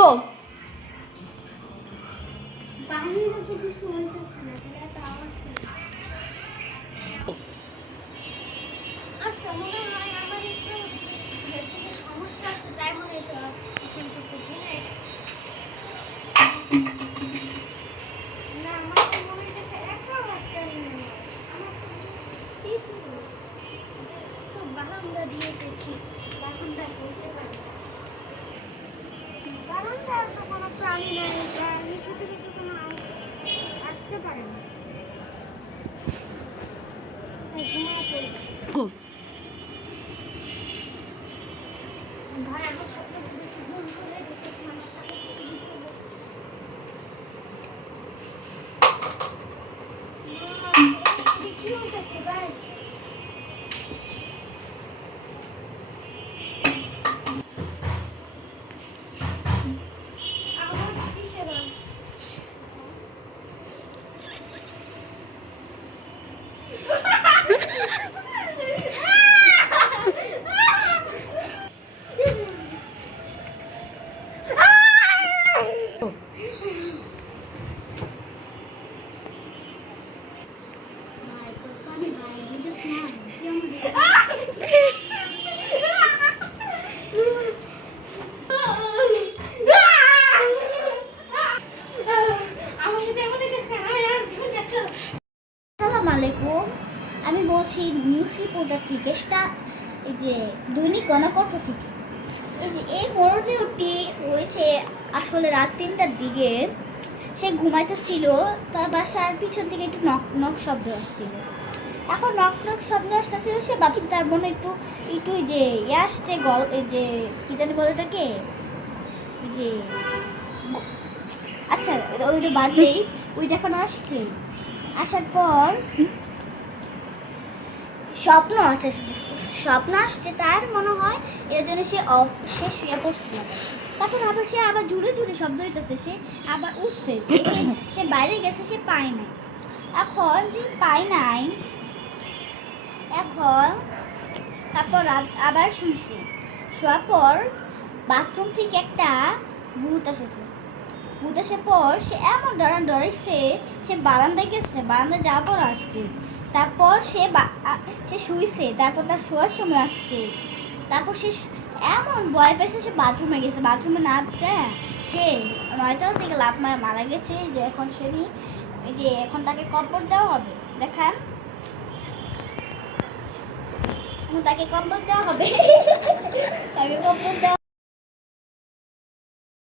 গো। বাহিরে যদি শুনতেছ না তাহলে তো আওয়াজ করে। আচ্ছা মনে হয় আমার একটু হচ্ছে কি সমস্যা আছে তাই মনে হয় শুনতেছে বুঝলে না আমার তো মনে হচ্ছে একটা আওয়াজটা নেই আমার তো বারান্দা দিয়ে দেখি বারান্দা বলতে পারি বারান্দায় তো কোনো প্রাণী নাই নিচে থেকে তো কোনো আসতে পারে না ঘুমায় পড়ি গো। ভাই আমার স্বপ্ন বেশি ভুল করে দেখেছি আমার টাকা কিছু কি হইতেছে ভাই আমার কিসের ভাই তো কানে ভাই বুঝছ না কি আমার সাথে এমন একটা খারাপ আর জীবন যাচ্ছে আসসালামু আলাইকুম আমি বলছি নিউজ রিপোর্টার থেকে সেটা এই যে দৈনিক গণকণ্ঠ থেকে এই যে এই মরদেহটি হয়েছে আসলে রাত 3টার দিকে সে ঘুমাইতেছিল তার বাসার পিছন থেকে একটু নক নক শব্দ আসছিল এখন নক নক শব্দ আসতেছিল সে ভাবছে তার মনে একটু একটু এই যে আসছে এই যে কী জানি বলে ওটাকে ওই যে আচ্ছা ওইটা বাদ দেই ওইটা এখন আসছে আসার পর স্বপ্ন আসছে তার মনে হয় এর জন্য সে শুয়ে পড়ছে তারপর আবার সে আবার জুড়ে জুড়ে শব্দ হইতেছে সে আবার উঠছে সে বাইরে গেছে সে পায় নাই এখন যে পায় নাই এখন তারপর আবার শুইছে শোয়ার পর বাথরুম থেকে একটা ভূত এসেছে ভূত আসার পর সে এমন ডরাইছে সে বারান্দায় গেছে বারান্দায় যাওয়ার পর আসছে তারপর সে শুইছে তারপর তার শোয়ার সময় আসছে তারপর সে এমন ভয় পেয়েছে সে বাথরুমে গেছে বাথরুমে না যায় সে 9তলা থেকে লাফ মারা গেছে যে এখন সে এই যে এখন তাকে কবর দেওয়া হবে দেখান তাকে কবর দেওয়া হবে তাকে কবর দেওয়া